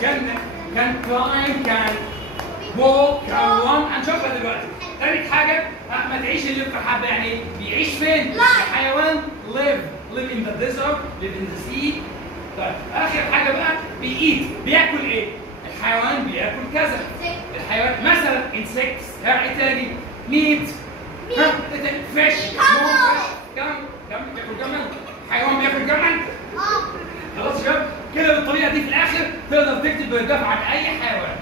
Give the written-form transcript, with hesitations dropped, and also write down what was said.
كان كلاين، كان ووك، كان ران. هنشوفها دلوقتي. ثالث حاجه ما تعيش اللي في حبه، يعني بيعيش فين؟ الحيوان live in the desert, live in the sea. طيب اخر حاجه بقى بيأيت، بياكل ايه؟ الحيوان بياكل كذا. الحيوان مثلا insects، ايه تاني؟ meat، فيش، كم بياكل جمل؟ حيوان بياكل جمل؟ خلاص يا شباب كده بالطريقه دي في الاخر تقدر تكتب بالاضافه عن اي حيوان.